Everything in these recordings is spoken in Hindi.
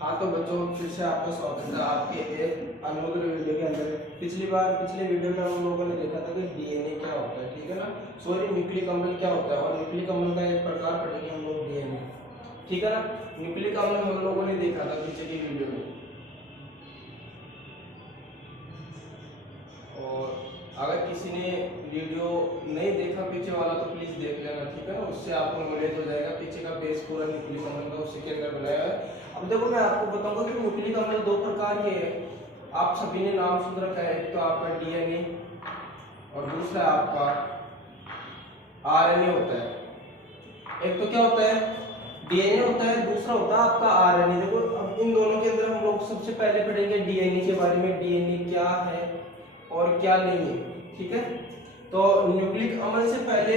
हाँ तो बच्चों फिर से आपका स्वागत है आपके एक अनमोल वीडियो के अंदर। पिछले वीडियो में हम लोगों ने देखा था कि डीएनए क्या होता है, ठीक है ना। सॉरी, न्यूक्लिक अम्ल क्या होता है, और न्यूक्लिक अम्ल का एक प्रकार पढ़ेंगे हम लोग डीएनए, ठीक है ना। न्यूक्लिक अम्ल हम लोगों ने देखा था पीछे की वीडियो में। और अगर किसी ने वीडियो नहीं देखा पीछे वाला तो प्लीज देख लेना, ठीक है ना। उससे आपको नॉलेज हो जाएगा। पीछे का बेस पूरा न्यूक्लिक अम्ल का उसी के अंदर बनाया है। अब देखो मैं आपको बताऊंगा कि न्यूक्लिक अम्ल दो प्रकार के हैं। आप सभी ने नाम सुन रखा है, एक तो आपका डीएनए और दूसरा आपका आरएनए होता है। एक तो क्या होता है, डीएनए होता है, दूसरा होता है आपका आरएनए। देखो अब इन दोनों के अंदर हम लोग सबसे पहले पढ़ेंगे डीएनए के बारे में, डीएनए क्या है और क्या नहीं है, ठीक है। तो न्यूक्लिक अम्ल से पहले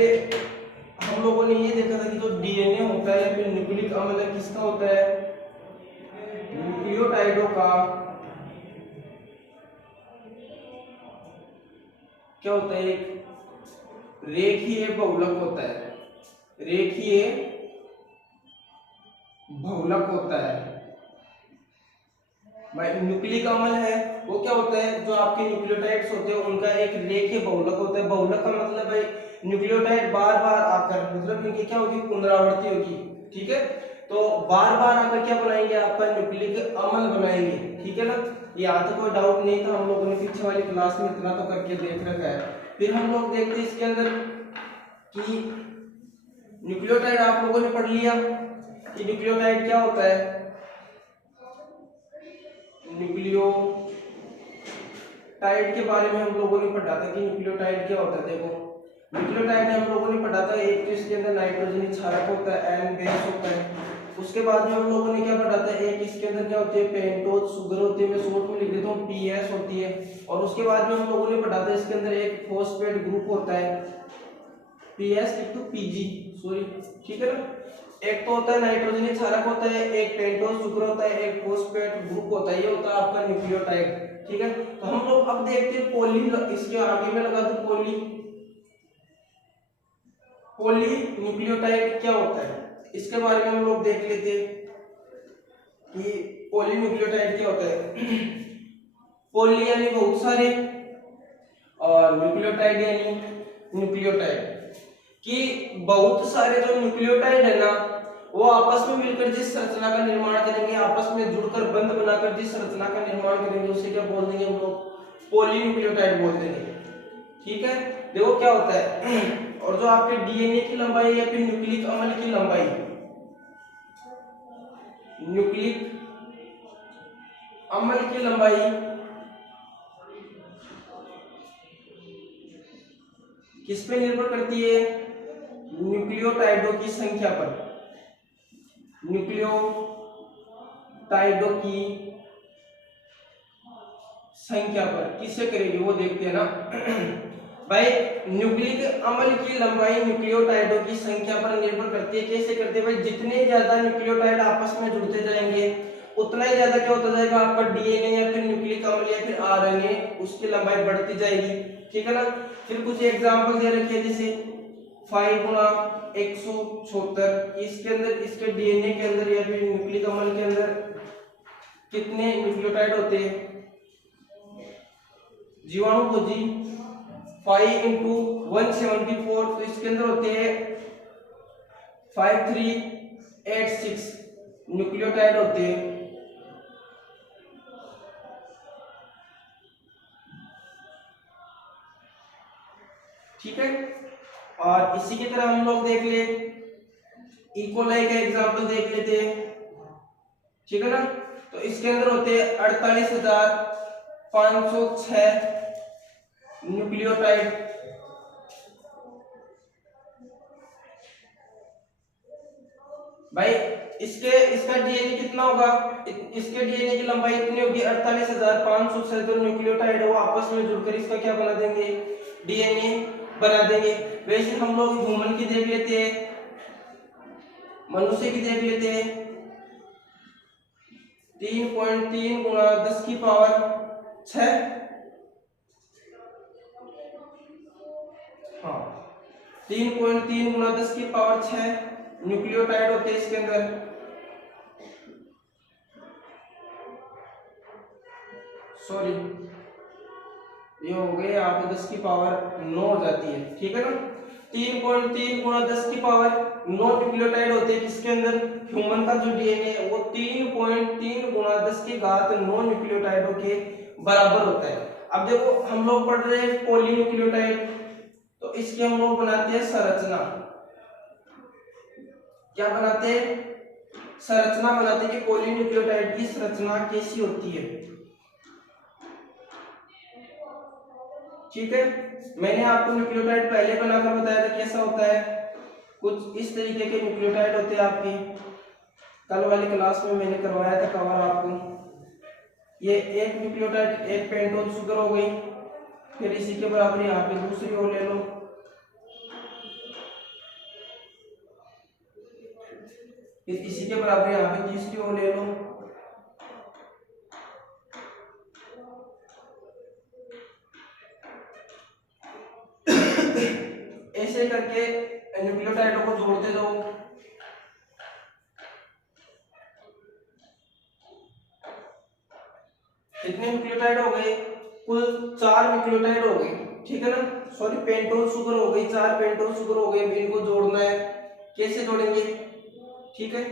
हम लोगों ने ये देखा था कि जो डीएनए होता है या फिर न्यूक्लिक अम्ल किसका होता है, न्यूक्लियोटाइडों का क्या होता है, एक रेखीय बहुलक होता है, रेखीय बहुलक होता है। भाई न्यूक्लिक अम्ल है वो क्या होता है, जो आपके न्यूक्लियोटाइड्स होते हैं उनका एक रेखीय बहुलक होता है। बहुलक का मतलब भाई न्यूक्लियोटाइड बार बार आकर, मतलब इनकी क्या होगी, पुनरावृत्ति होगी, ठीक है। तो बार बार आकर क्या बनाएंगे, आपका न्यूक्लिक अम्ल बनाएंगे, ठीक है ना। ये यहाँ तक कोई डाउट नहीं था, हम लोगों ने पीछे वाली क्लास में इतना तो करके देख रखा है। फिर हम लोग देखते हैं इसके अंदर कि न्यूक्लियोटाइड आप लोगों ने पढ़ लिया कि न्यूक्लियोटाइड क्या होता है। न्यूक्लियोटाइड के बारे में हम लोगों ने पढ़ा था कि न्यूक्लियोटाइड क्या होता है। देखो न्यूक्लियोटाइड में हम लोगों ने पढ़ा था, एक तो इसके अंदर नाइट्रोजन क्षारक होता है, एन बेस होता है। उसके बाद में हम लोगों ने क्या पढ़ा था, एक इसके अंदर क्या होती है, पेंटोज शुगर होती है, मैं शॉर्ट में लिख देता हूँ पीएस होती है। और उसके बाद में हम लोगों ने पढ़ा था इसके अंदर एक फॉस्फेट ग्रुप होता है, पीएस लिख दो पीजी, सॉरी, ठीक है ना। एक तो होता है नाइट्रोजन क्षारक होता है, एक पेंटोज शुगर होता है, एक फॉस्फेट ग्रुप होता है, ये होता है आपका न्यूक्लियोटाइड, ठीक है। तो हम लोग अब देखते हैं पॉली, इसके आगे में लगा दूं पॉली, पॉली न्यूक्लियोटाइड क्या होता है, इसके बारे में हम लोग देख लेते हैं कि पॉली न्यूक्लियोटाइड क्या होता है। पॉली यानी बहुत सारे, और न्यूक्लियोटाइड यानी न्यूक्लियोटाइड कि बहुत सारे जो न्यूक्लियोटाइड है ना, वो आपस में मिलकर जिस संरचना का निर्माण करेंगे, आपस में जुड़कर बंध बनाकर जिस संरचना का निर्माण करेंगे, उसे क्या बोल देंगे हम लोग, पॉलीन्यूक्लियोटाइड बोल देंगे, ठीक है। देखो क्या होता है, और जो आपके डीएनए की लंबाई या फिर न्यूक्लिक अम्ल की लंबाई, न्यूक्लिक अम्ल की लंबाई किस पे निर्भर करती है, न्यूक्लियोटाइडों की संख्या पर, न्यूक्लियोटाइडों की संख्या पर किससे करेगी वो देखते हैं ना। भाई न्यूक्लिक अम्ल की लंबाई न्यूक्लियोटाइडों की संख्या पर निर्भर करती है। कैसे करते हैं भाई, जितने ज्यादा न्यूक्लियोटाइड आपस में जुड़ते जाएंगे उतना ही ज्यादा क्या होता जाएगा, आपका डीएनए या फिर न्यूक्लिक अम्ल या फिर आरएनए, उसकी लंबाई बढ़ती जाएगी, ठीक है ना। फिर कुछ एग्जांपल दे रखे हैं, जैसे 5 गुना 176, इसके अंदर, इसके डीएनए के अंदर या फिर न्यूक्लिक अम्ल के अंदर कितने न्यूक्लियोटाइड होते हैं, जीवाणु खोजी 5 इंटू 174, तो इसके अंदर होते हैं 5386 न्यूक्लियोटाइड होते हैं, ठीक है। और इसी की तरह हम लोग देख ले, इकोलाई का एग्जांपल देख लेते हैं, ठीक है ना। तो इसके अंदर होते हैं 48,506 न्यूक्लियोटाइड, भाई इसका डीएनए कितना होगा, इसके डीएनए की लंबाई इतनी होगी 48,506, जो न्यूक्लियोटाइड है वो आपस में जुड़कर इसका क्या बना देंगे, डीएनए बना देंगे। वैसे हम लोग ह्यूमन की देख लेते हैं, मनुष्य की देख लेते हैं, 3.3 गुणा 10 की पावर 6, हाँ 3.3 गुणा 10 की पावर 6 न्यूक्लियोटाइड होते हैं इसके अंदर। सॉरी, ये हो गए यहाँ पे 10 की पावर 9 हो जाती है, ठीक है ना। 3.3 गुणा 10 की पावर 9 न्यूक्लियोटाइड होते हैं किसके अंदर, ह्यूमन का जो डीएनए है वो 3.3 गुणा 10 की घात 9 न्यूक्लियोटाइडों के बराबर होता है। अब देखो हम लोग पढ़ रहे हैं पॉलीन्यूक्लियोटाइड, तो इसकी हम लोग बनाते हैं संरचना। क्या बनाते हैं, संरचना बनाते हैं कि पॉलीन्यूक्लियोटाइड की संरचना कैसी होती है, ठीक है। मैंने आपको न्यूक्लियोटाइड पहले बनाकर बताया था कैसा होता है, कुछ इस तरीके के न्यूक्लियोटाइड होते हैं आपके, कल वाली क्लास में मैंने करवाया था कवर आपको। ये एक न्यूक्लियोटाइड एक पेंटोज शुगर हो गई, फिर इसी के बराबर यहाँ पे दूसरी और ले लो, फिर इसी के बराबर यहाँ पे तीसरी और ले लो, ऐसे करके न्यूक्लियोटाइडों को जोड़ते जाओ। कितने न्यूक्लियोटाइड हो गए, कुल 4 न्यूक्लियोटाइड हो गए, ठीक है ना। सॉरी पेंटोज शुगर हो गई, 4 पेंटोज शुगर हो गए, इनको जोड़ना है, कैसे जोड़ेंगे, ठीक है।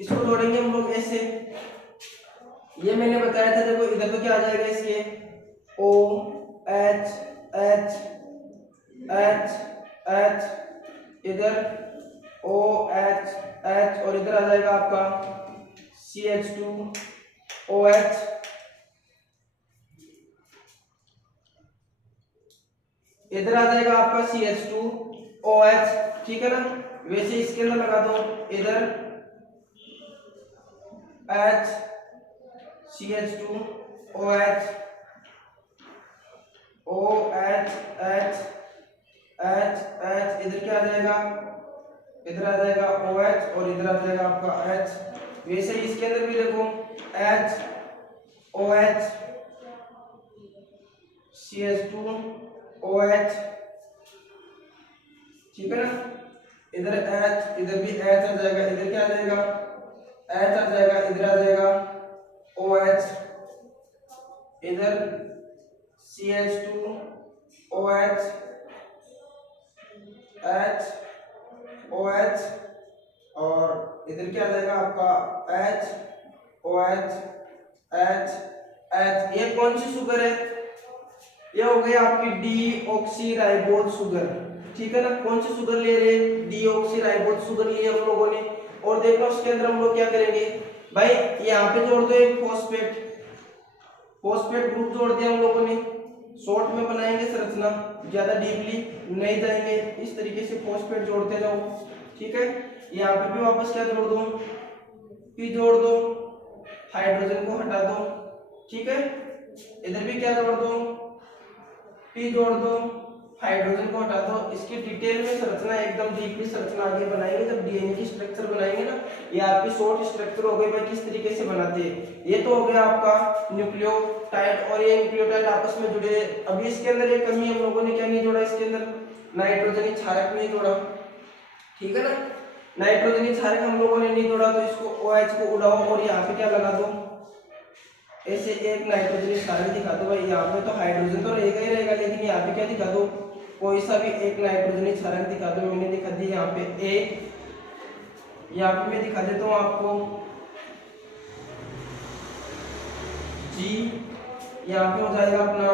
इसको जोड़ेंगे हम लोग ऐसे, ये मैंने बताया था, देखो इधर तो क्या आ जाएगा इसके O H H H H, इधर O H H और इधर आ जाएगा आपका CH2OH, इधर आ जाएगा आपका CH2OH, ठीक है ना। वैसे इसके अंदर लगा दो, इधर H CH2OH OH H H H, इधर क्या आ जाएगा, इधर आ जाएगा OH और इधर आ जाएगा आपका H। वैसे ही इसके अंदर भी देखो H OH CH2OH, ठीक है ना। इधर H, इधर भी H आ जाएगा, इधर क्या आ जाएगा H आ जाएगा, इधर आ जाएगा OH, इधर CH2OH H OH और इधर क्या आ जाएगा आपका H OH H H। ये कौन सी शुगर है, ये हो गई आपकी डीऑक्सीराइबोज शुगर, ठीक है ना। कौन सी शुगर ले रहे हैं, डीऑक्सीराइबोज शुगर लिए हम लोगों ने। और देखो उसके अंदर हम लोग क्या करेंगे भाई, यहाँ पे जोड़ दो एक फॉस्फेट, फॉस्फेट ग्रुप जोड़ दिया हम लोगों ने, शॉर्ट में बनाएंगे संरचना, ज्यादा डीपली नहीं जाएंगे, इस तरीके से फॉस्फेट जोड़ते जाओ, ठीक है। यहाँ पे भी वापस क्या जोड़ दो, पी जोड़ दो, हाइड्रोजन को हटा दो, ठीक है। इधर भी क्या जोड़ दो, पी जोड़ दो, हाइड्रोजन को हटा दो। इसकी डिटेल में संरचना एकदम डीपली संरचना आगे बनाएंगे जब डीएनए की स्ट्रक्चर बनाएंगे ना। ये आपकी शॉर्ट स्ट्रक्चर हो गई भाई, किस तरीके से बनाते हैं। ये तो हो गया आपका न्यूक्लियोटाइड, और ये न्यूक्लियोटाइड आपस में जुड़े। अभी इसके अंदर एक कमी हम लोगों ने क्या नहीं जोड़ा, इसके अंदर नाइट्रोजनी क्षारक नहीं जोड़ा, ठीक है ना। नाइट्रोजनी क्षारक हम लोगों ने नहीं जोड़ा, तो इसको OH को उड़ाओ और यहाँ पे क्या लगा दो, ऐसे एक नाइट्रोजनी क्षारक दिखा दो भाई। यहाँ पे तो हाइड्रोजन तो रहेगा ही रहेगा, लेकिन यहाँ पे क्या दिखा दो, कोई सा भी एक नाइट्रोजनी क्षारक दिखा दो। मैंने दिखा दी यहाँ पे A, यहाँ पे मैं दिखा देता हूँ आपको G, यहाँ पे हो जाएगा अपना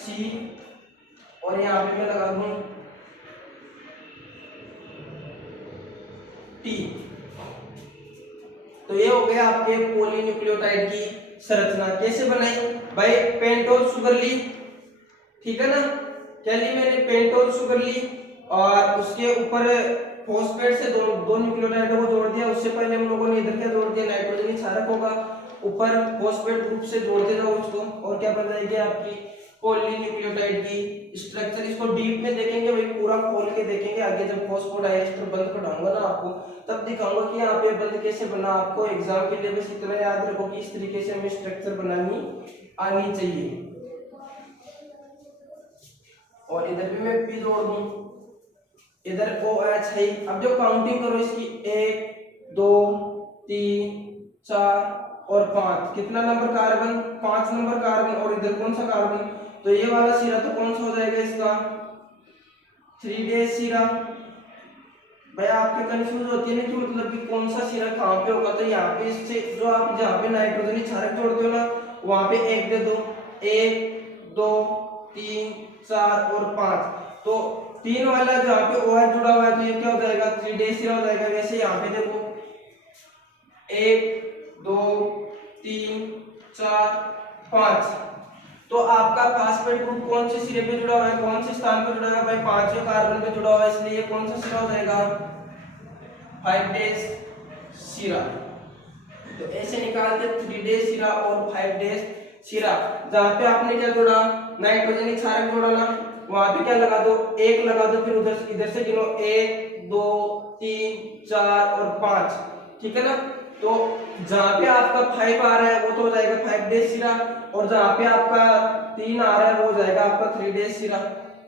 C, और यहाँ पे मैं लगा दूं T। तो ये हो गया आपके पॉलीन्यूक्लियोटाइड की संरचना। कैसे बनाई भाई, पेंटोज शुगर ली, ठीक है ना। क्या ली मैंने, पेंटोज शुगर ली, और उसके ऊपर फॉस्फेट से दो न्यूक्लियोटाइडों को जोड़ दिया। उससे पहले हम लोगों ने इधर क्या जोड़ दिया, नाइट्रोजनी क्षारक होगा, ऊपर फॉस्फेट ग्रुप से जोड़ते जाओ उसको, और क्या बन जाएगी आपकी पॉलीन्यूक्लियोटाइड की स्ट्रक्चर। इसको डीप में देखेंगे भाई, पूरा खोल के देखेंगे आगे, जब फॉस्फोडाइएस्टर बंद पढ़ाऊंगा ना आपको, तब दिखाऊंगा कि यहाँ पे बंद कैसे बना। आपको एग्जाम के लिए बस इतना याद रखो कि इस तरीके से हमें स्ट्रक्चर बनानी आनी चाहिए। और इधर भी मैं पी जोड़ दूं, इधर OH है। अब जो काउंटिंग करो इसकी, 1 2 3 4 और 5, कितना नंबर कार्बन, 5 नंबर कार्बन, और इधर कौन सा कार्बन, तो ये वाला सिरा तो कौन सा हो जाएगा इसका 3 सिरा। भाई आपके कंफ्यूज होती है ना कि मतलब कि कौन सा सिरा कहाँ पे होगा, तो यहाँ पे इससे जो आप जहाँ पे नाइट्रोजन क्षारक जोड़ते हो ना वहां पे 1 दे दो, 1 2 3 4 और 5, तो 3 वाला जहाँ पे OH जुड़ा हुआ है तो ये क्या हो जाएगा 3 सिरा हो जाएगा। वैसे यहाँ पे देखो 1 2 3 4 5, तो आपका फास्फेट ग्रुप कौन से सिरे पे जुड़ा हुआ है, कौन से स्थान पे जुड़ा हुआ है भाई 5वें कार्बन पे जुड़ा हुआ है, इसलिए कौन सा सिरा हो जाएगा 5 सिरा। तो ऐसे निकालते 3 सिरा और 5 सिरा। जहां पे आपने क्या जोड़ा नाइट्रोजन क्षारक जोड़ा ना वहां पे क्या लगा दो 1 लगा दो, फिर उधर इधर से गिनो 1 2 3 4 और 5, ठीक है ना। तो जहां पे आपका 5 आ रहा है वो तो हो जाएगा 5 सिरा, और जहां पे आपका 3 आ रहा है वो हो जाएगा आपका 3 सिरा।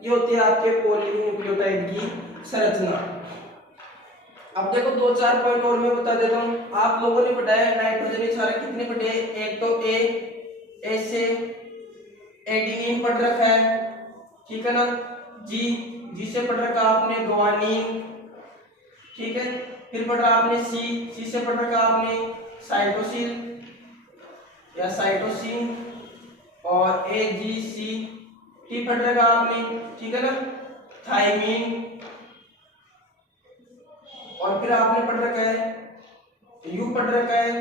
ये होती है आपके पॉलीन्यूक्लियोटाइड की संरचना। अब देखो 2-4 पॉइंट और मैं बता देता हूँ। आप लोगों ने बताया नाइट्रोजन क्षारक कितने पढ़े, एक तो ए से एडिनिन पढ़ रखा है, ठीक है ना, जी से पढ़ रखा आपने ग्वानिन, ठीक है, फिर पढ़ रहा आपने सी से पढ़ रखा आपने साइटोसिन या साइटोसिन, और AGC टी पढ़ रखा आपने, ठीक है ना, थाइमीन, और फिर आपने पढ़ रखा है यू पढ़ रखा है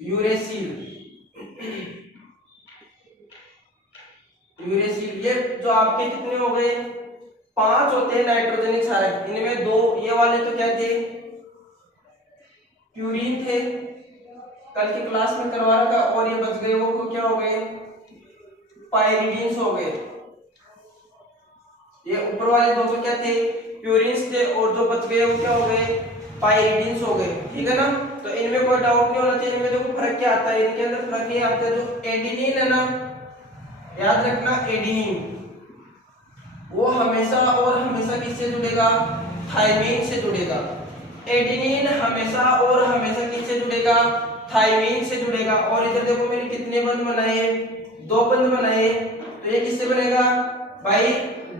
यूरेसिल। यूरेसिल ये जो आपके कितने हो गए 5 होते हैं नाइट्रोजन क्षारक, इनमें 2 ये वाले तो क्या थे प्यूरिन थे, कल की क्लास में करवा रखा, और ये बच गए वो क्या हो गए पाइरिडिन्स हो गए। ये ऊपर वाले 2 तो क्या थे प्यूरिन्स थे, और जो बच गए वो क्या हो गए पाइरिडिन्स हो गए, ठीक है ना। तो इनमें कोई डाउट नहीं होना चाहिए। इनमें देखो फर्क क्या आता है, इनके अंदर फर्क ये आता है जो एडिनिन है ना, याद रखना एडिनिन वो हमेशा और हमेशा किससे जुड़ेगा थाइमीन से जुड़ेगा। एडिनिन हमेशा और हमेशा किससे जुड़ेगा थाइमीन से जुड़ेगा। और इधर देखो मैंने कितने बंध बनाए 2 बंध बनाए, तो ये किससे बनेगा भाई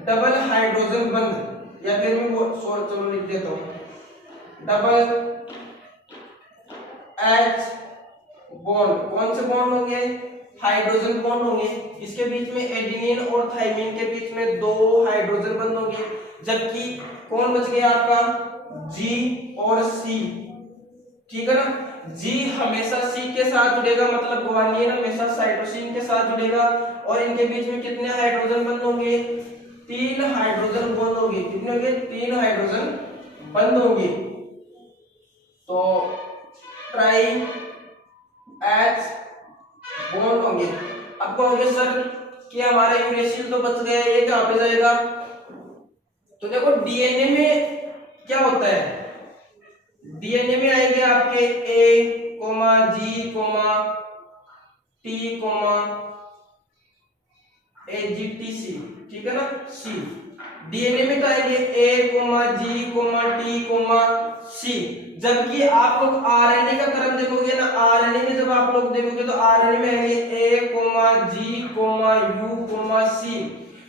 डबल हाइड्रोजन बंध, या फिर मैं वो चलो लिख देता हूं डबल H बॉन्ड। कौन से बॉन्ड होंगे हाइड्रोजन बॉन्ड होंगे, इसके बीच में एडिनिन और थाइमीन के बीच में 2 हाइड्रोजन बंध होंगे, जबकि कौन बच गया आपका G और C, ठीक है ना। G हमेशा C के साथ जुड़ेगा, मतलब ग्वानिन हमेशा साइटोसिन के साथ जुड़ेगा, और इनके बीच में कितने हाइड्रोजन बंध होंगे 3 हाइड्रोजन बंध होंगे, कितने होंगे 3 हाइड्रोजन बंध होंगे। तो ट्राई H बॉन्ड होंगे। अब कहोगे सर कि हमारा यूरेसिल तो बच गया, ये कहां पे जाएगा, तो देखो डीएनए में क्या होता है, डीएनए में आएंगे आपके A, G, T, AGTC, ठीक है ना C। डीएनए में तो आएंगे A, G, T, C। जबकि आप लोग आरएनए का क्रम देखोगे ना, आरएनए में जब आप लोग देखोगे तो आरएनए में आएंगे A, G, U, C।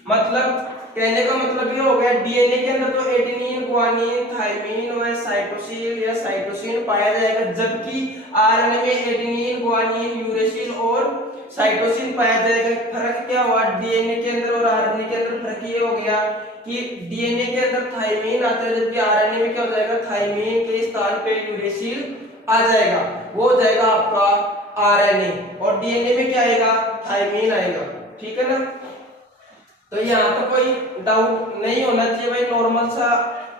मतलब कहने का मतलब ये हो गया डीएनए के अंदर तो एडेनिन ग्वानिन थाइमीन और साइटोसिन या साइटोसिन पाया जाएगा, जबकि आरएनए में एडेनिन ग्वानिन यूरेसिल और साइटोसिन पाया जाएगा। फर्क क्या हुआ डीएनए के अंदर और आरएनए के अंदर, फर्क ये हो गया कि डीएनए के अंदर थाइमीन आता है, जबकि आरएनए में क्या हो जाएगा थाइमीन के स्थान पे यूरेसिल आ जाएगा, वो हो जाएगा आपका आरएनए, और डीएनए में क्या आएगा थाइमीन आएगा, ठीक है ना। तो यहाँ तो कोई डाउट नहीं होना चाहिए भाई, नॉर्मल सा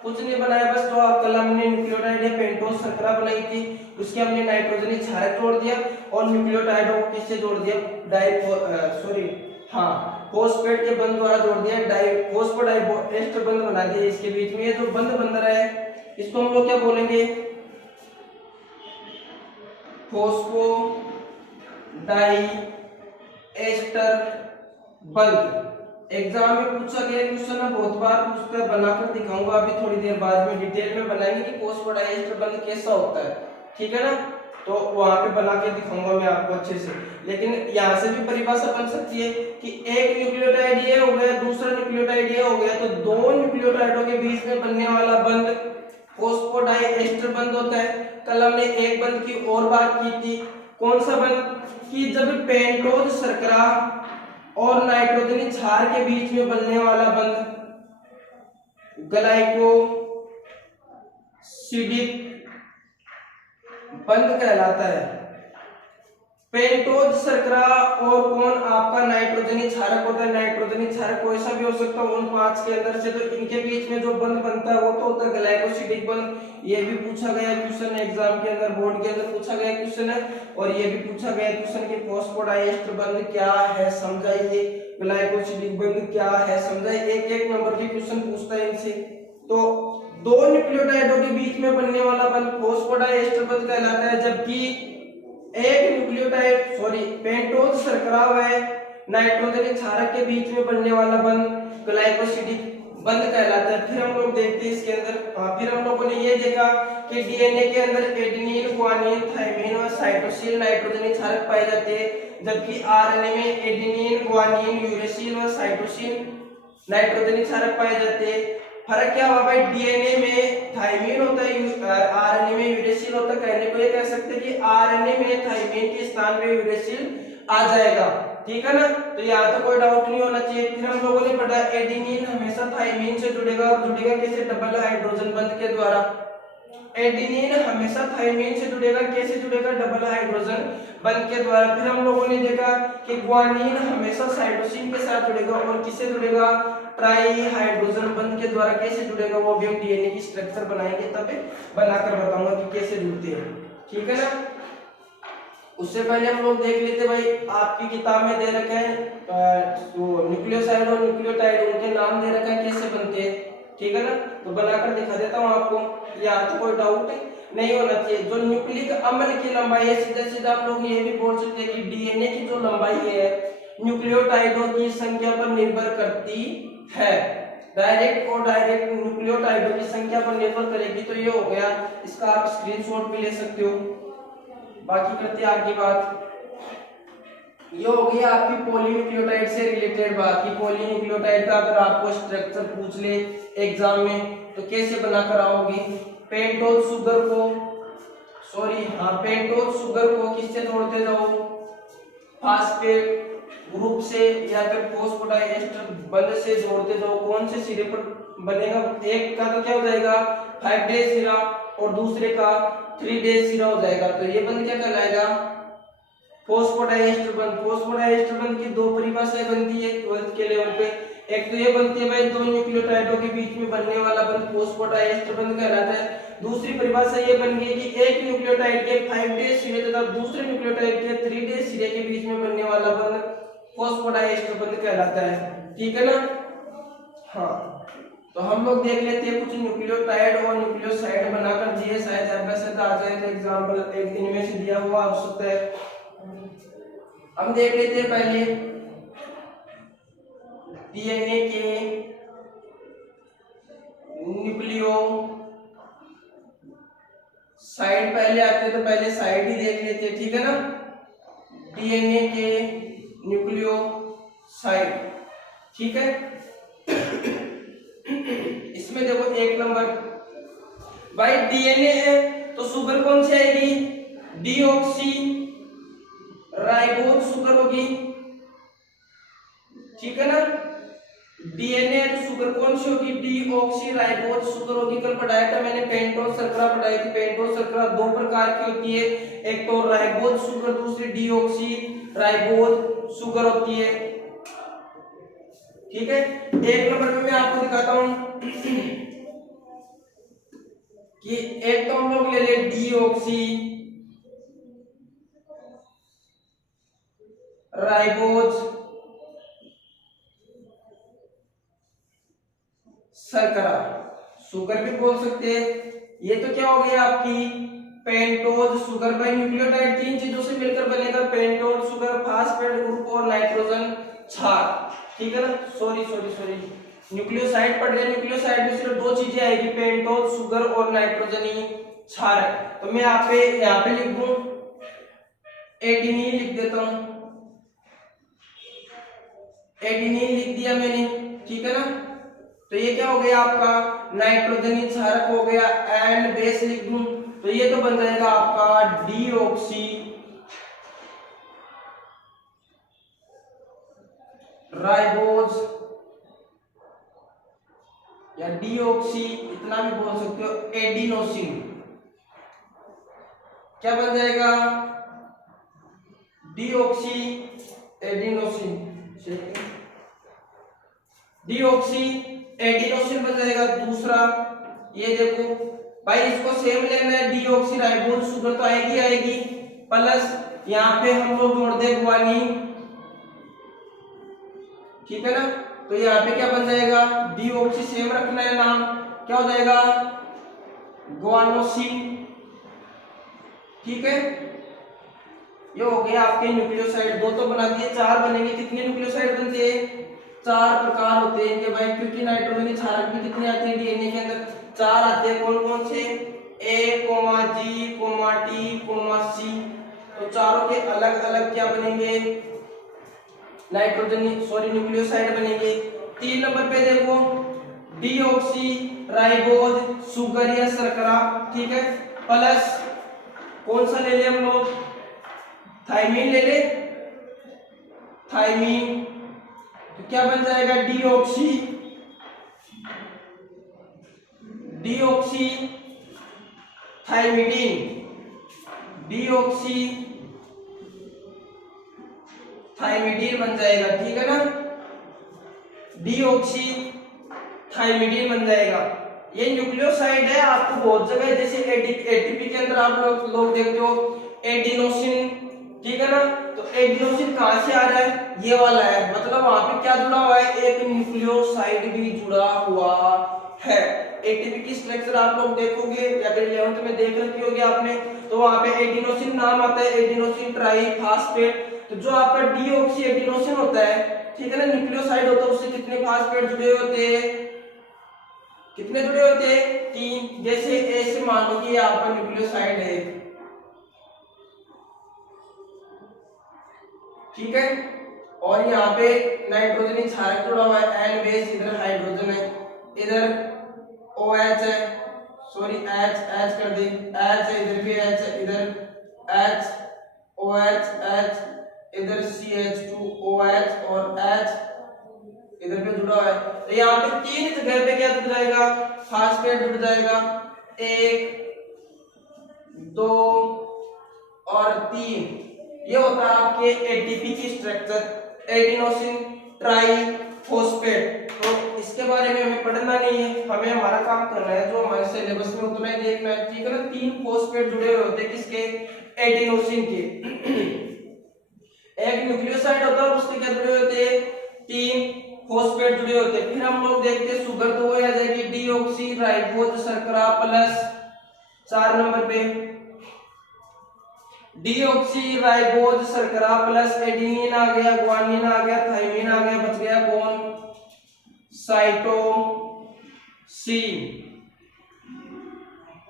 कुछ नहीं बनाया, बस जो कल हमने न्यूक्लियोटाइड या पेंटोज शर्करा बनाई थी उसके हमने नाइट्रोजन क्षारक जोड़ दिया, और न्यूक्लियोटाइडों को किससे जोड़ दिया फॉस्फेट के बंध द्वारा जोड़ दिया, फॉस्फोडाइएस्टर बंध बना दिया इसके बीच में। ये जो बंध बन रहा है इसको हम लोग क्या बोलेंगे फॉस्फोडाइएस्टर बंध, एग्जाम में पूछा गया क्वेश्चन है, बहुत बार पूछता है, बनाकर दिखाऊंगा अभी थोड़ी देर बाद में डिटेल में बनाएंगे कि फोस्फोडाइएस्टर बंध कैसा होता है, ठीक है ना। तो वहां पे बना के दिखाऊंगा मैं आपको अच्छे से। लेकिन यहाँ से भी परिभाषा बन सकती है कि एक न्यूक्लियोटाइड ये हो गया, दूसरा न्यूक्लियोटाइड ये हो गया, तो दो न्यूक्लियोटाइडों के बीच में बनने वाला बंध फोस्फोडाइएस्टर बंध होता है। कल हमने एक बंध की और बात की थी, कौन सा बंध, कि जब पेंटोज शर्करा और नाइट्रोजनी क्षार के बीच में बनने वाला बंध ग्लाइकोसिडिक बंध कहलाता है। पेंटोज शर्करा और कौन, आपका नाइट्रोजनी क्षारक होता है। नाइट्रोजनी क्षारक कोई सा भी हो सकता है उन पांच के अंदर से, तो इनके बीच में जो बंध बनता है वो तो होता है ग्लाइकोसिडिक बंध। ये भी पूछा गया क्वेश्चन है एग्जाम के अंदर, बोर्ड के अंदर पूछा गया क्वेश्चन है। और ये भी पूछा गया क्वेश्चन कि फोस्फोडाइएस्टर बंध क्या है समझाइए, ग्लाइकोसिडिक बंध क्या है समझाइए। एक एक नंबर के क्वेश्चन पूछता है इनसे। तो दो न्यूक्लियोटाइडों के बीच में बनने वाला बंध फोस्फोडाइएस्टर बंध कहलाता है, जबकि एक न्यूक्लियोटाइड पेंटोज शर्करा व नाइट्रोजनी क्षारक के बीच में बनने वाला बंध ग्लाइकोसिडिक बंध कहलाता है। फिर हम लोग देखते हैं इसके अंदर, फिर हम लोगों ने ये देखा कि डीएनए के अंदर एडेनिन, गुआनिन, थाइमिन और साइटोसिन नाइट्रोजनी क्षारक पाए जाते हैं, जबकि आरएनए में एडेनिन, गुआनिन, यूरेसिल और साइटोसिन नाइट्रोजनी क्षारक पाए जाते हैं। फर्क क्या हुआ भाई, डीएनए में थाइमिन होता है, आरएनए में यूरेसिल होता है। कहने को ये कह सकते हैं कि आरएनए में थाइमिन के स्थान पे यूरेसिल आ जाएगा, ठीक है ना। तो यहाँ तो कोई डाउट नहीं होना चाहिए। फिर हम लोगों ने पढ़ा एडेनिन हमेशा थाइमिन से जुड़ेगा, और जुड़ेगा कैसे, डबल हाइड्रोजन बंध के द्वारा। एडेनिन हमेशा थाइमिन से जुड़ेगा, कैसे जुड़ेगा, डबल हाइड्रोजन बंध के द्वारा। फिर हम लोगों ने देखा कि ग्वानिन हमेशा साइटोसिन के साथ जुड़ेगा, और किससे जुड़ेगा, ट्राई हाइड्रोजन बंध के द्वारा। कैसे जुड़ेगा वो भी हम डीएनए की स्ट्रक्चर बनाएंगे तब बनाकर बताऊंगा कि कैसे जुड़ते हैं, ठीक है ना। उससे पहले हम लोग देख लेते भाई, आपकी किताब में दे रखे हैं तो न्यूक्लियोसाइड और न्यूक्लियोटाइड, उनके नाम दे रखे हैं कैसे बनते हैं, ठीक है ना। तो बनाकर दिखा देता हूँ आपको, यहाँ तो कोई डाउट नहीं होना चाहिए। जो न्यूक्लिक अम्ल की लंबाई है, सीधा सीधा हम लोग ये भी बोल सकते हैं कि डीएनए की जो लंबाई है न्यूक्लियोटाइडों की संख्या पर निर्भर करती है। डायरेक्ट और डायरेक्ट न्यूक्लियोटाइडों की संख्या पर निर्भर करेगी। तो ये हो गया, इसका आप स्क्रीनशॉट भी ले सकते हो। बाकी करते हैं आगे बात। ये हो गई आपकी पॉलीन्यूक्लियोटाइड से रिलेटेड बात की पॉलीन्यूक्लियोटाइड का अगर आपको स्ट्रक्चर पूछ ले एग्जाम में तो कैसे बनाकर आओगे। पेंटोज शुगर को पेंटोज शुगर को किससे जोड़ते जाओ, फास्फेट ग्रुप से या फिर फोस्फोडाइएस्टर बंध से जोड़ते जाओ। कौन से सिरे पर बनेगा, एक का तो क्या हो जाएगा 5 डेज सिरा और दूसरे का 3 डेज सिरा हो जाएगा। तो ये बंध क्या कहलाएगा, फोस्फोडाइएस्टर बंध। फोस्फोडाइएस्टर बंध की दो परिभाषाएं बनती है 12th के लेवल पे। एक तो ये बनती है भाई, दो न्यूक्लियोटाइडों के बीच में बनने वाला बंध फोस्फोडाइएस्टर बंध कहलाता है। दूसरी परिभाषा ये बन गई कि एक न्यूक्लियोटाइड के 5 डेज सिरे तथा दूसरे न्यूक्लियोटाइड के 3 डेज सिरे के बीच में बनने वाला बंध फोस्फोडाइएस्टर बंध कहलाता है, ठीक है ना। हाँ, तो हम लोग देख लेते हैं कुछ न्यूक्लियोटाइड और न्यूक्लियोसाइड बनाकर दिए, शायद एमएसएड आ जाए तो एग्जांपल एक इनमें से दिया हुआ हो सकता है। हम देख लेते हैं पहले डीएनए के न्यूक्लियो साइड पहले आते हैं, तो पहले साइड ही देख लेते हैं, ठीक है ना। डीएनए के न्यूक्लियोसाइड, ठीक है। इसमें देखो एक नंबर भाई डीएनए है तो शुगर कौन सी आएगी, डीऑक्सी राइबोज शुगर होगी, ठीक है ना। डीएनए तो शुगर कौन सी होगी, डीऑक्सी राइबोज शुगर होगी। कल पढ़ाया था मैंने पेंटोज शर्करा पढ़ाई थी। पेंटोज शर्करा दो प्रकार की होती है, एक तो राइबोज शुगर, दूसरी डीऑक्सी राइबोज शुगर होती है, ठीक है। एक नंबर में मैं आपको दिखाता हूं कि एक तो हम लोग ले ले डीऑक्सी राइबोज शर्करा शुगर भी बोल सकते हैं। ये तो क्या हो गया आपकी पेंटोज शुगर। भाई न्यूक्लियोटाइड 3 चीजों से मिलकर बनेगा, पेंटोज शुगर, फास्फेट ग्रुप और नाइट्रोजन क्षार, ठीक है ना, सॉरी सॉरी सॉरी, न्यूक्लियोसाइड पढ़ रहे हैं, न्यूक्लियोसाइड में सिर्फ दो चीजें आएगी, पेंटोज शुगर और नाइट्रोजनी क्षारक। तो मैं यहाँ पे लिख दूं एडिनिन, लिख देता हूं एडिनिन, लिख दिया मैंने, ठीक है ना। तो ये क्या हो गया आपका नाइट्रोजनी क्षारक हो गया, एंड बेस लिख दूं तो ये तो बन जाएगा आपका डीऑक्सी राइबोज या डीऑक्सी, इतना भी बोल सकते हो, एडिनोसिन। क्या बन जाएगा डीऑक्सी एडिनोसिन, डीऑक्सी एडिनोसिन बन जाएगा। दूसरा ये देखो भाई, इसको सेम लेना है, डीऑक्सी राइबोज शुगर तो आएगी आएगी, प्लस यहाँ पे हम लोग जोड़ दे ग्वानिन, ठीक है ना। तो यहाँ पे क्या बन जाएगा डीऑक्सी, सेम रखना है नाम, क्या हो जाएगा ग्वानोसिन, ठीक है। ये हो गया आपके न्यूक्लियोसाइड, दो तो बना दिए, चार बनेंगे। कितने न्यूक्लियोसाइड बनते हैं, चार प्रकार होते हैं इनके भाई, क्योंकि नाइट्रोजनी क्षारक भी कितने आते हैं डीएनए के अंदर, चार आते हैं। कौन कौन से, ए कोमा जी कोमा टी कोमा सी। तो चारों के अलग अलग क्या बनेंगे नाइट्रोजनी सॉरी न्यूक्लियोसाइड बनेंगे। 3 नंबर पे देखो डीऑक्सी राइबोज शुगर या शर्करा, ठीक है, प्लस कौन सा ले ले हम लोग, थाइमीन ले ले, थाइमीन। तो क्या बन जाएगा deoxy deoxy thymidine, deoxy thymidine बन जाएगा, ठीक है ना, डीऑक्सी थाइमिडीन बन जाएगा। ये न्यूक्लियोसाइड है, आपको बहुत जगह जैसे एटीपी के अंदर आप लोग देखते हो एडिनोसिन, ठीक है ना। तो एडिनोसिन कहां से आ रहा है, ये वाला है, मतलब वहां पे क्या जुड़ा हुआ है, एक न्यूक्लियोसाइड भी जुड़ा हुआ है। एटीपी की स्ट्रक्चर आप लोग देखोगे या फिर 11th में देख रखी होगी आपने, तो वहां पे एडिनोसिन नाम आता है, एडिनोसिन ट्राइफास्फेट। तो जो आपका डीऑक्सी एडिनोसिन होता है, ठीक है ना, न्यूक्लियोसाइड होता है, उससे कितने फास्फेट जुड़े होते हैं, कितने जुड़े होते हैं 3। जैसे ए से मान लो कि आपका न्यूक्लियोसाइड है, ठीक है, और यहाँ पे नाइट्रोजनी क्षारक जुड़ा हुआ है, एन बेस, इधर हाइड्रोजन है, इधर OH है, सॉरी H कर दे, H है, इधर भी H है, इधर H OH H, इधर CH2OH और H इधर पे जुड़ा है। तो यहाँ पे 3 जगह पे क्या जुड़ जाएगा फास्फेट जुड़ जाएगा, 1 2 और 3। ये होता है आपके एटीपी की स्ट्रक्चर, एडिनोसिन ट्राइफॉस्फेट। तो इसके बारे में हमें पढ़ना नहीं है, हमें हमारा काम करना है, जो हमारे सिलेबस में उतना ही देखना है, ठीक है ना। 3 फॉस्फेट जुड़े हुए होते हैं, किसके, एडिनोसिन के। एक न्यूक्लियोसाइड होता है और उसके क्या जुड़े होते हैं 3 फॉस्फेट जुड़े होते हैं। फिर हम लोग देखते हैं शुगर, तो वो आ जाएगी डीऑक्सी राइबोज शर्करा प्लस 4 नंबर पे डीऑक्सी राइबोज शर्करा प्लस एडिनिन आ गया, ग्वानिन आ गया, थाइमिन आ गया, बच गया कौन, साइटोसिन,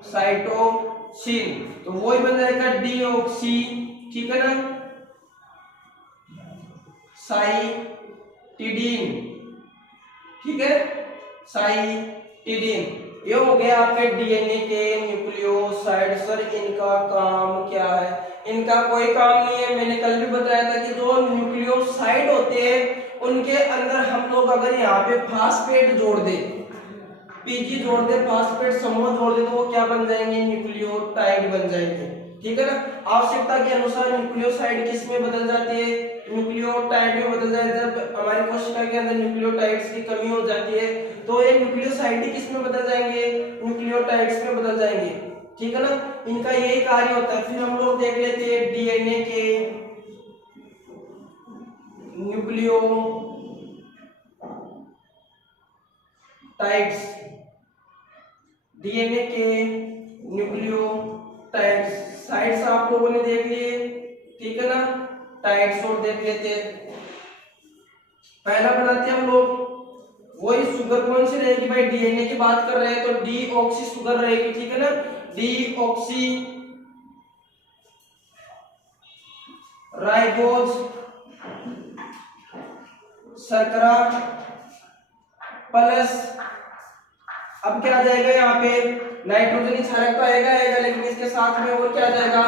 साइटोसिन। तो वो ही बन जाएगा डीऑक्सी, ठीक है ना, साइटिडीन, ठीक है, साइटिडीन। ये हो गया आपके डीएनए के न्यूक्लियोसाइड। सर इनका काम क्या है, इनका कोई काम नहीं है। मैंने कल भी बताया था कि जो न्यूक्लियोसाइड होते हैं उनके अंदर हम लोग अगर यहाँ पे फास्फेट जोड़ दे, पीजी जोड़ दे, फास्फेट समूह जोड़ दे, तो वो क्या बन जाएंगे न्यूक्लियोटाइड बन जाएंगे, ठीक है ना। आवश्यकता के अनुसार न्यूक्लियोसाइड किस में बदल जाती है, न्यूक्लियोटाइड में बदल जाती है। जब हमारी कोशिका के अंदर न्यूक्लियोटाइड्स की कमी हो जाती है तो ये न्यूक्लियोसाइड किस में बदल जाएंगे, न्यूक्लियोटाइड्स में बदल जाएंगे, ठीक है ना। इनका यही कार्य होता है। फिर हम लोग देख लेते हैं डीएनए के न्यूक्लियोटाइड्स, डीएनए के न्यूक्लियोटाइड्स। साइड्स आप लोगों ने देख लिए, ठीक है ना, टाइड्स और देख लेते हैं। पहला बनाते हैं हम लोग, वही शुगर कौन सी रहेगी भाई, डीएनए की बात कर रहे हैं तो डीऑक्सी शुगर रहेगी, ठीक है ना, डीऑक्सी राइबोज शर्करा प्लस, अब क्या आ जाएगा यहाँ पे, नाइट्रोजनी क्षारक तो आएगा, लेकिन इसके साथ में और क्या आ जाएगा,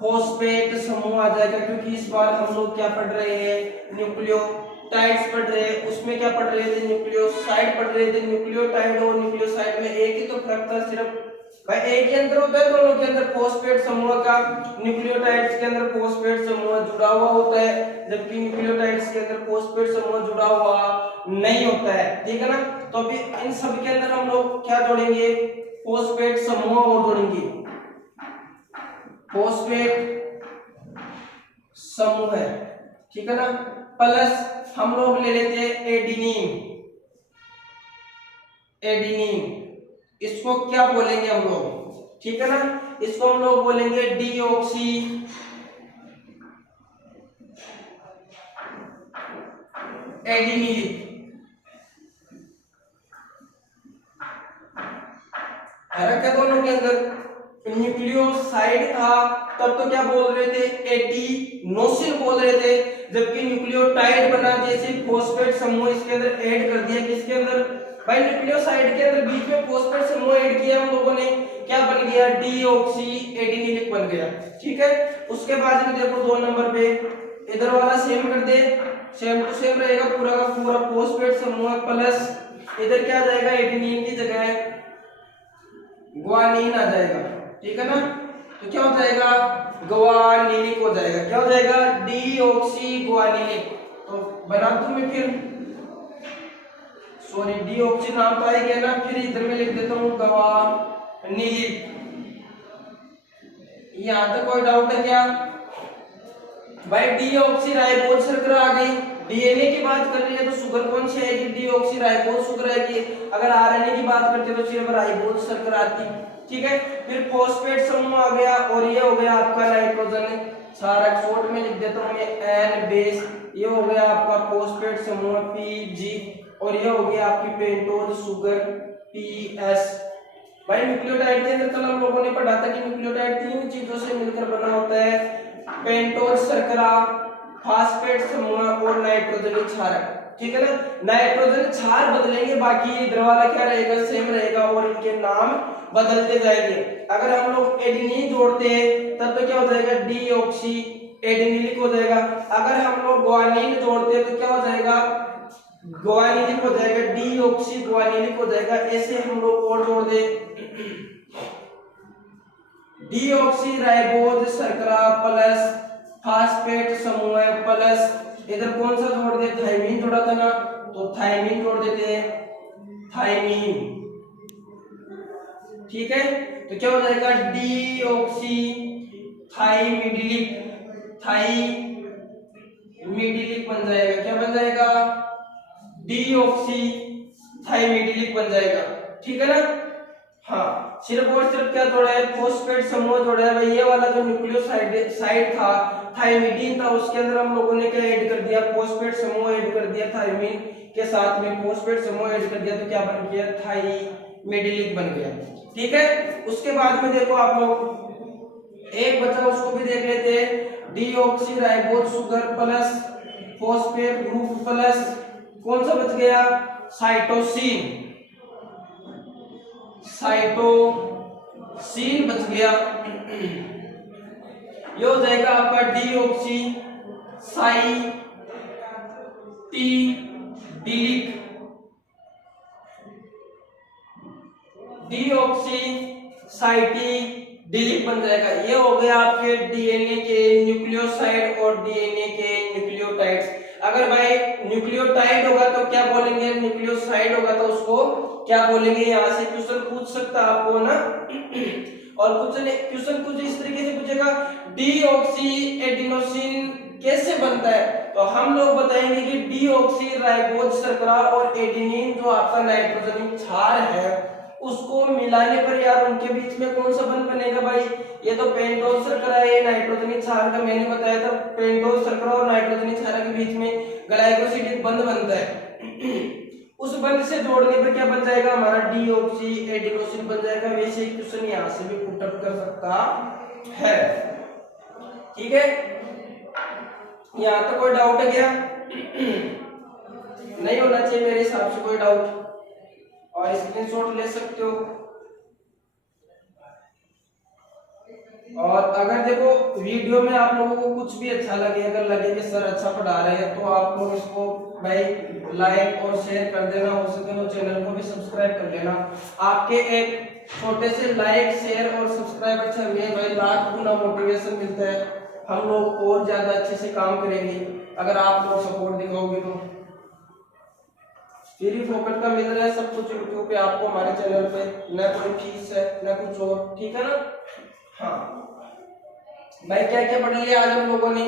फॉस्फेट समूह आ जाएगा, क्योंकि इस बार हम लोग क्या पढ़ रहे हैं, न्यूक्लियोटाइड्स पढ़ रहे हैं, उसमें क्या पढ़ रहे थे, न्यूक्लियोसाइड पढ़ रहे थे। न्यूक्लियोटाइड और न्यूक्लियोसाइड में एक ही तो फर्क था, सिर्फ भाई एक ही अंतर होता है दोनों के अंदर, फॉस्फेट समूह का, न्यूक्लियोटाइड्स के अंदर फॉस्फेट समूह जुड़ा हुआ होता है, जबकि न्यूक्लियोटाइड्स के अंदर फॉस्फेट समूह जुड़ा हुआ नहीं होता है, ठीक है ना। तो अभी इन सब के अंदर हम लोग क्या जोड़ेंगे, फॉस्फेट समूह और जोड़ेंगे, फॉस्फेट समूह है, ठीक है ना, प्लस हम लोग ले लेते हैं एडिनिन, एडिनिन इसको क्या बोलेंगे हम लोग, ठीक है ना, इसको हम लोग बोलेंगे डीऑक्सी एडिनिलिक। फर्क है दोनों के अंदर, न्यूक्लियोसाइड था तब तो क्या बोल रहे थे, एडिनोसिन बोल रहे थे, जबकि न्यूक्लियोटाइड बना जैसे फॉस्फेट समूह इसके अंदर ऐड कर दिया, किसके अंदर भाई, न्यूक्लियोसाइड के अंदर बीच में फॉस्फेट समूह ऐड किया हम लोगों ने, क्या बन गया, डीऑक्सी एडिनिलिक बन गया, ठीक है। उसके बाद में देखो 2 नंबर पे इधर वाला सेम कर दे, सेम टू सेम रहेगा पूरा का पूरा, फॉस्फेट समूह प्लस इधर क्या आ जाएगा, एडिनिन की जगह ग्वानिन आ जाएगा, ठीक है ना, तो क्या हो जाएगा, ग्वानिलिक हो जाएगा, क्या हो जाएगा, डीऑक्सी ग्वानिलिक। तो बना दूं मैं फिर, सॉरी डीऑक्सी नाम तो आ गया ना, फिर इधर में लिख देता हूं ग्वानिलिक। यहां तक कोई डाउट है क्या भाई, डीऑक्सी राइबोज शर्करा आ गई, डीएनए की बात कर रही है तो शुगर कौन सी आएगी, डीऑक्सी राइबोज शुगर आएगी, अगर आरएनए की बात करते तो सिर्फ राइबोज शर्करा आती, ठीक है। फिर फॉस्फेट समूह आ गया, और ये हो गया आपका नाइट्रोजन क्षारक, शॉर्ट में लिख देता हूं ये एन बेस, ये हो गया आपका फॉस्फेट समूह पीजी, और ये हो गया आपकी पेंटोज शुगर पीएस। भाई न्यूक्लियोटाइड के अंदर कल हम लोगों ने पढ़ा था कि न्यूक्लियोटाइड 3 चीजों से मिलकर बना होता है, पेंटोज शर्करा, फास्फेट समूह और नाइट्रोजनी क्षारक, ठीक है ना। नाइट्रोजन क्षार बदलेंगे, बाकी इधर वाला क्या रहेगा, सेम रहेगा, और इनके नाम बदलते जाएंगे। अगर हम लोग एडिनिन जोड़ते हैं तब तो क्या हो जाएगा, डीऑक्सी एडिनिलिक हो जाएगा, अगर हम लोग ग्वानिन जोड़ते हैं तो क्या हो जाएगा, ग्वानिलिक हो जाएगा, डीऑक्सी ग्वानिलिक हो जाएगा। ऐसे हम लोग और जोड़ दे, डीऑक्सी राइबोज शर्करा प्लस फास्फेट समूह प्लस इधर कौन सा जोड़ दे, थाइमिन जोड़ा था ना, तो थाइमिन जोड़ देते हैं, थाइमिन, ठीक है। तो क्या हो जाएगा, डीऑक्सी थाइमिडिलिक, थाइमिडिलिक बन जाएगा, क्या बन जाएगा, डीऑक्सी थाइमिडिलिक बन जाएगा, ठीक है ना। हाँ, सिर्फ और सिर्फ क्या जोड़ा है, फॉस्फेट समूह जोड़ा है भाई, ये वाला जो न्यूक्लियोसाइड साइड था, थाइमिडीन था, उसके अंदर हम लोगों ने क्या ऐड कर दिया, फॉस्फेट समूह ऐड कर दिया, थाइमिन के साथ में फॉस्फेट समूह ऐड कर दिया, तो क्या बन गया, थाइमिडिलिक बन गया, ठीक है। उसके बाद में देखो आप लोग एक बचा, उसको भी देख लेते हैं, deoxy ribose sugar plus phosphate group plus कौन सा बच गया, साइटोसिन, साइटोसिन बच गया, ये हो जाएगा आपका डीऑक्सी साइटिडिलिक, डीऑक्सी साइटिडिलिक बन जाएगा। ये हो गया आपके डीएनए के न्यूक्लियोसाइड और डीएनए के न्यूक्लियोटाइड्स। अगर भाई न्यूक्लियोटाइड होगा तो क्या बोलेंगे, न्यूक्लियोसाइड होगा तो उसको क्या बोलेंगे, यहां से क्वेश्चन पूछ सकता है आपको ना, और क्वेश्चन कुछ इस तरीके से पूछेगा, डीऑक्सी एडिनोसिन कैसे बनता है, तो हम लोग बताएंगे कि डीऑक्सी राइबोज शर्करा और एडिनिन जो आपका नाइट्रोजन क्षार है उसको मिलाने पर यार उनके बीच में कौन सा बंध बनेगा भाई, ये तो पेंटोज शर्करा है, नाइट्रोजन क्षार का मैंने बताया था, पेंटोज शर्करा और नाइट्रोजन क्षार के बीच में ग्लाइकोसिडिक बंध बनता है। उस बंध से जोड़ने पर क्या बन जाएगा हमारा डीऑक्सी एडिनोसिन बन जाएगा। वैसे ही क्वेश्चन यहाँ से भी पुट अप कर सकता है। ठीक है, यहाँ तो कोई डाउट है क्या? नहीं होना चाहिए मेरे हिसाब से कोई डाउट, और स्क्रीनशॉट ले सकते हो। और अगर देखो वीडियो में आप लोगों को कुछ भी अच्छा लगे, अगर लगे कि सर अच्छा पढ़ा रहे हैं, तो आप लोग इसको भाई लाइक और शेयर कर देना, हो सके तो चैनल को भी सब्सक्राइब कर लेना। आपके एक छोटे से लाइक शेयर और सब्सक्राइब से हमें भाई लाख गुना मोटिवेशन मिलता है, हम लोग और ज्यादा अच्छे से काम करेंगे अगर आप लोग सपोर्ट दिखाओगे तो। फ्री फोकट का मिल रहा है सब कुछ यूट्यूब पे आपको हमारे चैनल पे, न कोई फीस है न कुछ और, ठीक है ना। हाँ भाई क्या क्या पढ़ लिया आज हम लोगों ने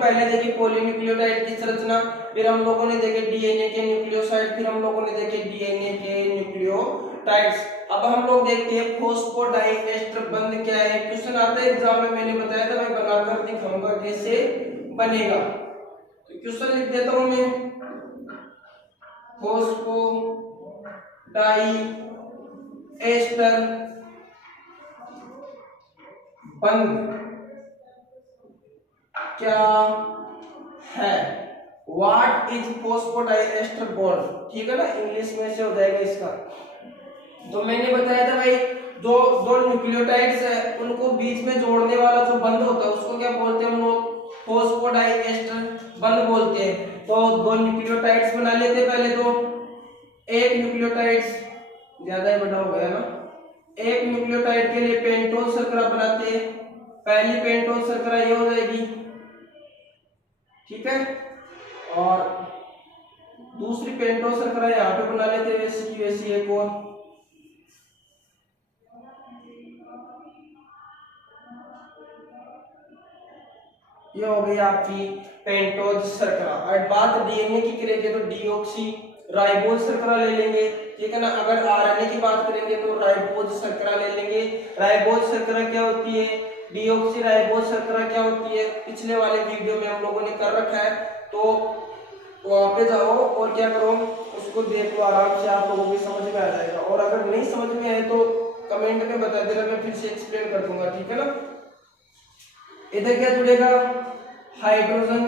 पहले देखी पॉलीन्यूक्लियोटाइड की संरचना, फिर हम लोगों ने देखे डीएनए के न्यूक्लियोसाइड, फिर हम लोगों ने देखे डीएनए के न्यूक्लियोटाइड्स। अब हम लोग देखते हैं फॉस्फोडाइएस्टर बंध क्या है। क्वेश्चन आता है एग्जाम में, मैंने बताया था मैं बनाकर दिखाऊंगा कैसे बनेगा। तो क्वेश्चन लिख देता हूं मैं, फॉस्फोडाइएस्टर बंध क्या है, व्हाट इज फॉस्फोडाइएस्टर बॉन्ड, ठीक है ना, इंग्लिश में से हो जाएगा इसका। तो मैंने बताया था भाई जो दो न्यूक्लियोटाइड्स है उनको बीच में जोड़ने वाला जो बंध होता है उसको क्या बोलते हैं हम लोग, फॉस्फोडाइएस्टर बंध बोलते हैं। तो दो न्यूक्लियोटाइड्स बना लेते हैं पहले तो, एक न्यूक्लियोटाइड्स ज्यादा ही बड़ा हो गया ना, एक न्यूक्लियोटाइड के लिए पेंटोज शर्करा बनाते हैं। पहली पेंटोज शर्करा ये हो जाएगी, ठीक है, और दूसरी पेंटोज शर्करा यहाँ पे बना लेते हैं वैसी की वैसी एक और। ये हो गई आपकी पेंटोज शर्करा। और बात डीएनए की करेंगे तो डीऑक्सी राइबोज शर्करा ले लेंगे, ठीक है ना। अगर आरएनए की बात करेंगे तो राइबोज शर्करा ले लेंगे। राइबोज शर्करा क्या होती है, डीऑक्सी राइबोज शर्करा क्या होती है, पिछले वाले वीडियो में हम लोगों ने कर रखा है, तो वहां पे जाओ और क्या करो उसको देख लो आराम से, आप लोगों को समझ में आ जाएगा। और अगर नहीं समझ में आए तो कमेंट में बता देना, मैं फिर से एक्सप्लेन कर दूंगा, ठीक है ना। इधर क्या जुड़ेगा, हाइड्रोजन,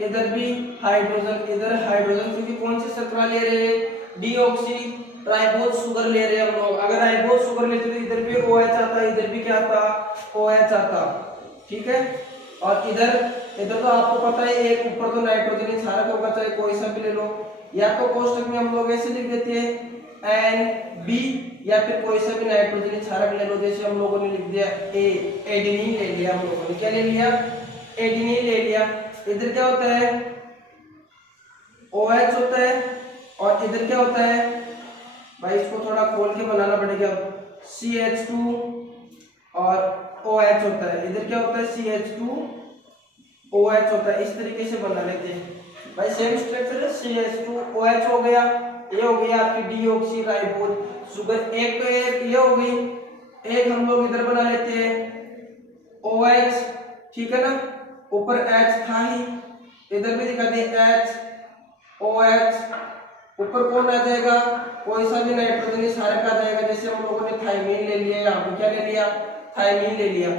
इधर भी हाइड्रोजन, इधर हाइड्रोजन, क्योंकि कौन सी शर्करा ले रहे हैं, डीऑक्सी राइबोज शुगर ले रहे हैं हम लोग। अगर राइबोज शुगर लेते तो इधर भी OH आता, इधर भी क्या आता, OH आता, ठीक है। और इधर तो आपको पता है एक ऊपर तो नाइट्रोजन ही क्षारक होगा, चाहे कोई सा भी ले लो, या तो कोष्टक में हम लोग ऐसे लिख देते हैं NB, या फिर कोई सा भी नाइट्रोजन क्षारक ले लो, जैसे हम लोगों ने लिख दिया एडेनिन ले लिया, हम लोगों ने क्या ले लिया, एडेनिन ले लिया। इधर क्या होता है, OH होता है, और इधर क्या होता है भाई, इसको थोड़ा खोल के बनाना पड़ेगा, CH2 और OH होता है। इधर क्या होता है, CH2 OH होता है। इस तरीके से बना लेते हैं भाई, सेम स्ट्रक्चर है, CH2 OH हो गया, ये हो गई आपकी डीऑक्सी राइबोज शुगर। एक तो एक ये हो गई, एक हम लोग इधर बना लेते हैं OH, ठीक है ना, ऊपर H था ही, इधर भी दिखा दिए H OH, ऊपर कौन आ जाएगा, कोई सा भी नाइट्रोजन क्षारक आ जाएगा, जैसे हम लोगों ने थाइमीन ले लिया, यहाँ पे क्या ले लिया, थाइमीन ले लिया,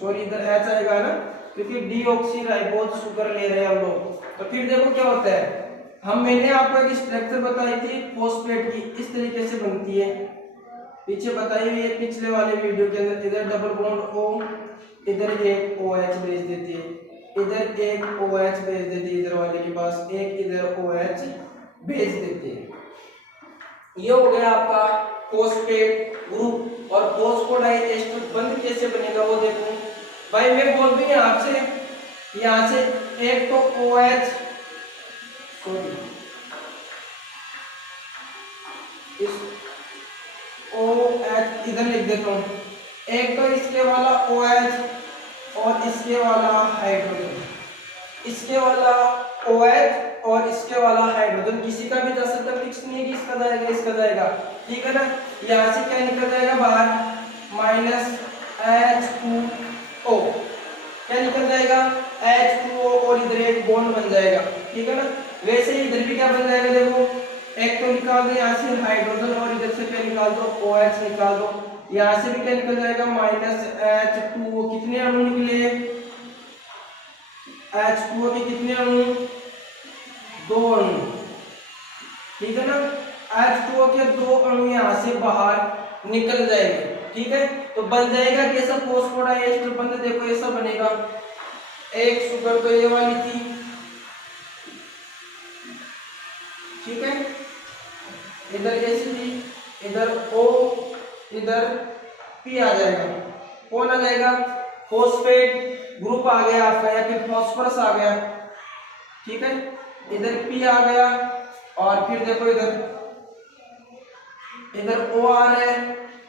सॉरी इधर H आएगा ना, क्योंकि डीऑक्सी राइबोज शुगर ले रहे हैं हम लोग। तो फिर देखो क्या होता है, मैंने आपको एक स्ट्रक्चर बताई थी फॉस्फेट की, इस तरीके से बनती है, पीछे बताई हुई है पिछले वाले वीडियो के अंदर। इधर डबल बॉन्ड O, इधर एक OH भेज देती है, इधर एक OH भेज देती है, इधर वाले के पास एक इधर OH भेज देते हैं। ये हो गया आपका फॉस्फेट ग्रुप। और फॉस्फोडाइएस्टर बंध कैसे बनेगा वो देखो भाई, मैं बोल दूं आपसे, यहाँ से एक तो OH, सॉरी इस OH इधर लिख देता हूँ, एक तो इसके वाला OH और इसके वाला हाइड्रोजन, इसके वाला OH और इसके वाला हाइड्रोजन, किसी का भी जा सकता, फिक्स नहीं है कि इसका जाएगा इसका जाएगा, ठीक है ना। यहाँ से क्या निकल जाएगा बाहर, -H2O, क्या निकल जाएगा, H2O, और इधर एक बॉन्ड बन जाएगा, ठीक है ना। वैसे ही इधर भी क्या बन जाएगा, देखो एक तो निकाल दो यहाँ से हाइड्रोजन और इधर से क्या निकाल दो, OH निकाल दो। यहाँ से भी क्या निकल जाएगा, -H2O। कितने अणु निकले, H2O के कितने अणु, 2 अणु, ठीक है ना। H2O के 2 अणु यहाँ से बाहर निकल जाएंगे, ठीक है। तो बन जाएगा कैसा, फॉस्फोडाइएस्टर बंध, देखो ऐसा बनेगा। एक शुगर तो ये वाली थी, ठीक है, इधर ऐसी थी, इधर O, इधर P आ जाएगा। कौन आ जाएगा, फॉस्फेट ग्रुप आ गया आपका, या फिर फॉस्फोरस आ गया, ठीक है। इधर P आ गया और फिर देखो इधर O आ रहा है,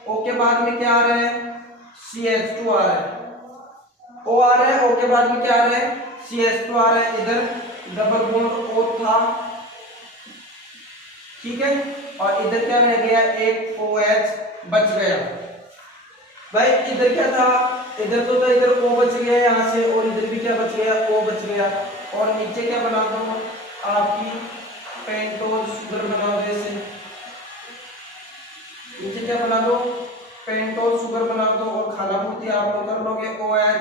O के बाद में क्या आ रहा है, CH2 आ रहा है। O आ रहा है, O के बाद में क्या आ रहा है, CH2 आ रहा है। इधर डबल बॉन्ड O था, ठीक है, और इधर क्या रह गया, एक OH बच गया। भाई इधर क्या था, इधर तो था, इधर O बच गया यहाँ से, और इधर भी क्या बच गया, O बच गया। और नीचे क्या बना दो, आपकी पेंटोज शुगर बना दो ऐसे, नीचे क्या बना दो, पेंटोज शुगर बना दो, और खाना पूर्ति आप लोग कर लोगे, OH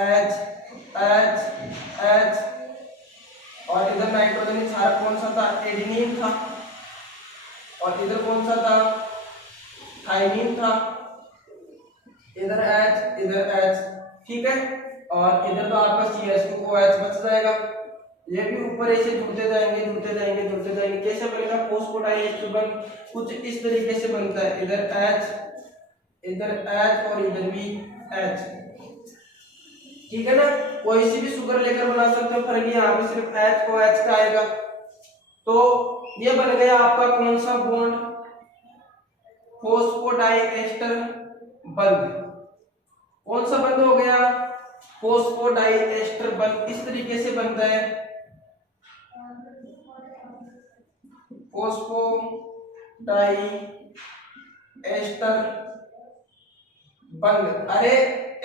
H H H, और इधर नाइट्रोजन क्षारक कौन सा था, एडेनिन था, और इधर कौन सा था, थाइमिन था। इधर H इधर H, ठीक है, और इधर तो आपका CH2OH बच जाएगा। ये भी ऊपर ऐसे जुड़ते जाएंगे जुड़ते जाएंगे जुड़ते जाएंगे, कैसे बनेगा, फॉस्फोडाइएस्टर बन कुछ इस तरीके से बनता है। इधर H और इधर भी H, ठीक है ना। कोई सी भी शुगर लेकर बना सकते हो, फर्क यहाँ पे सिर्फ H को H का आएगा। तो ये बन गया आपका कौन सा बॉन्ड, फॉस्फोडाइएस्टर बंध। कौन सा बंध हो गया, फॉस्फोडाइएस्टर बंध। इस तरीके से बनता है फॉस्फोडाइएस्टर बंध। अरे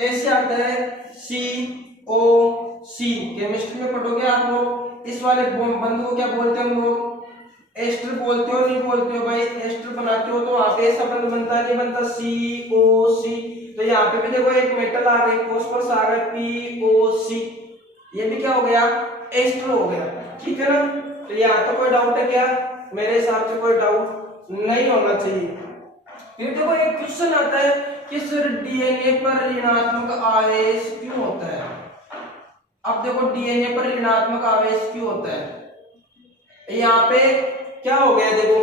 ऐसे आता है COC, केमिस्ट्री में पढ़ोगे आप लोग। इस वाले बंध को क्या बोलते हैं हम लोग, एस्टर बोलते हो, नहीं बोलते हो भाई, एस्टर बनाते हो तो आप ऐसा बंध बनता नहीं बनता, COC। तो यहाँ पे भी देखो एक मेटल आ गई, फॉस्फोरस आ गया, POC, ये भी क्या हो गया, एस्टर हो गया, ठीक है ना। तो यहाँ तो कोई डाउट है क्या, मेरे हिसाब से कोई डाउट नहीं होना चाहिए। फिर देखो एक क्वेश्चन आता है कि सर डीएनए पर ऋणात्मक आवेश क्यों होता है। अब देखो डीएनए पर ऋणात्मक आवेश क्यों होता है, यहाँ पे क्या हो गया, देखो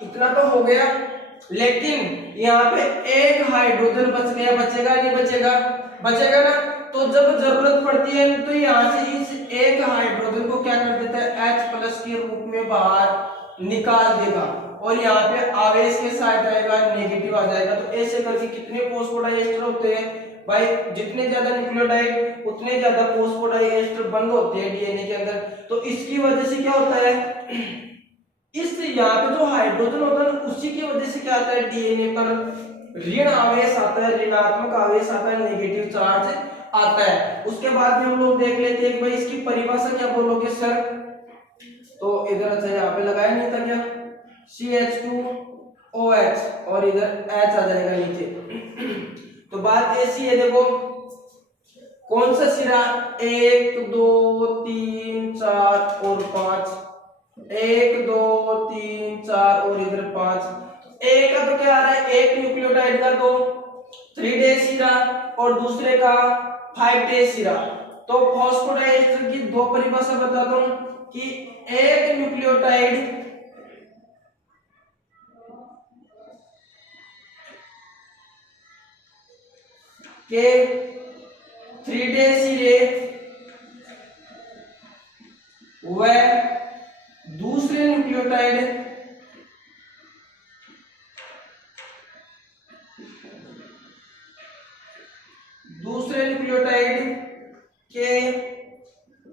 इतना तो हो गया, लेकिन यहाँ पे एक हाइड्रोजन बच गया, बचेगा नहीं बचेगा, बचेगा ना। तो जब जरूरत पड़ती है तो यहाँ से इस एक हाइड्रोजन को क्या कर देता है, H+ के रूप में बाहर निकाल देगा, और यहाँ पे आवेश के साथ आएगा, नेगेटिव आ जाएगा। तो ऐसे करके कितने फॉस्फोडाइएस्टर होते हैं भाई, जितने ज्यादा न्यूक्लियोटाइड उतने ज्यादा फॉस्फोडाइएस्टर बंद होते हैं डीएनए के अंदर। तो इसकी वजह से क्या होता है, इस यहाँ पे जो हाइड्रोजन होता है उसी की वजह से क्या आता है, डीएनए पर ऋण आवेश आता है, ऋणात्मक आवेश आता है, नेगेटिव चार्ज आता है। उसके बाद में हम लोग देख लेते हैं कि भाई इसकी परिभाषा क्या बोलोगे सर। तो इधर अच्छा यहाँ पे लगाया नहीं था क्या, CH2OH, और इधर H आ जाएगा नीचे। तो बात ऐसी है, देखो कौन सा सिरा, 1 2 3 4 और 5, 1 2 3 4 और इधर 5। एक का तो क्या आ रहा है, एक न्यूक्लियोटाइड का तो 3 डेज सिरा और दूसरे का 5 डेज सिरा। तो फॉस्फोडाइएस्टर की दो परिभाषा बता दूं कि एक न्यूक्लियोटाइड के 3 डेज सिरे व दूसरे न्यूक्लियोटाइड के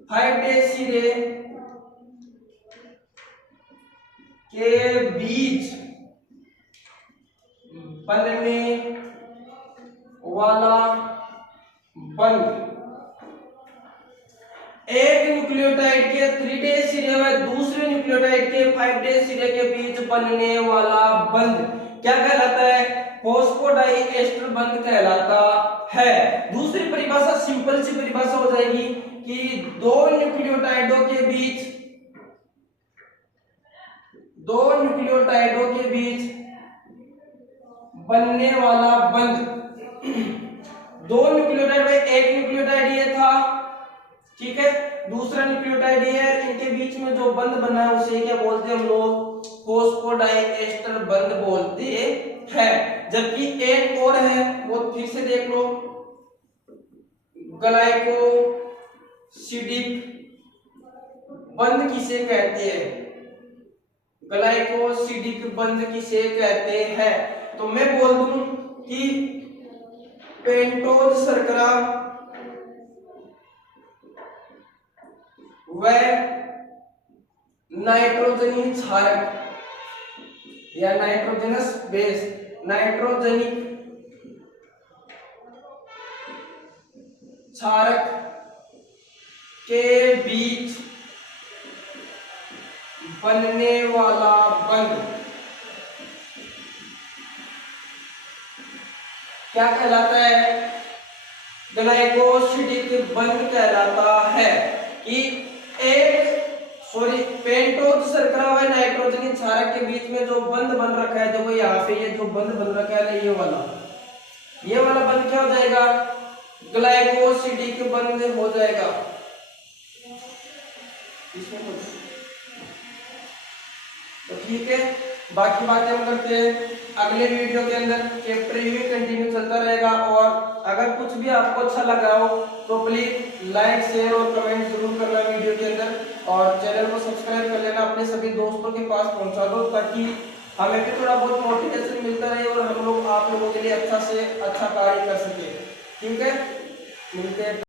5 डेज सिरे के बीच बनने वाला बंध एक न्यूक्लियोटाइड के 3 डेज सिरे व दूसरे न्यूक्लियोटाइड के 5 डेज सिरे के बीच बनने वाला बंध क्या कहलाता है? फॉस्फोडाइएस्टर बंध कहलाता है। दूसरी परिभाषा सिंपल सी परिभाषा हो जाएगी कि दो न्यूक्लियोटाइडों के बीच बनने वाला बंध, दो न्यूक्लियोटाइड में एक न्यूक्लियोटाइड ये था, ठीक है, दूसरा न्यूक्लियोटाइड ये है, इनके बीच में जो बंध बना है उसे क्या बोलते हैं हम लोग? फॉस्फोडाइएस्टर बंध बोलते हैं। जबकि एक और है, वो फिर से देख लो, ग्लाइकोसिडिक बंध किसे कहते हैं? ग्लाइकोसिडिक बंध किसे कहते हैं? तो मैं बोल दूं कि पेंटोज शर्करा व नाइट्रोजनी क्षारक या नाइट्रोजनस बेस, नाइट्रोजनिक क्षारक के बीच बनने वाला बंध क्या कहलाता है? ग्लाइकोसिडिक बंध कहलाता है। कि पेंटोज शर्करा व नाइट्रोजनी क्षारक के बीच में जो बंध बन रखा है, देखो यहाँ पे ये जो बंध बन रखा है ना, ये वाला बंध क्या हो जाएगा? ग्लाइकोसिडिक बंध हो जाएगा। इसमें तो ठीक है, बाकी बातें हम करते हैं अगले वीडियो के अंदर। चैप्टर ये कंटिन्यू चलता रहेगा। और अगर कुछ भी आपको अच्छा लगा हो तो प्लीज लाइक, शेयर और कमेंट जरूर करना वीडियो के अंदर, और चैनल को सब्सक्राइब कर लेना, अपने सभी दोस्तों के पास पहुंचा दो, ताकि हमें भी थोड़ा बहुत मोटिवेशन मिलता रहे और हम लोग आप लोगों के लिए अच्छा से अच्छा कार्य कर सके। ठीक है, मिलते हैं।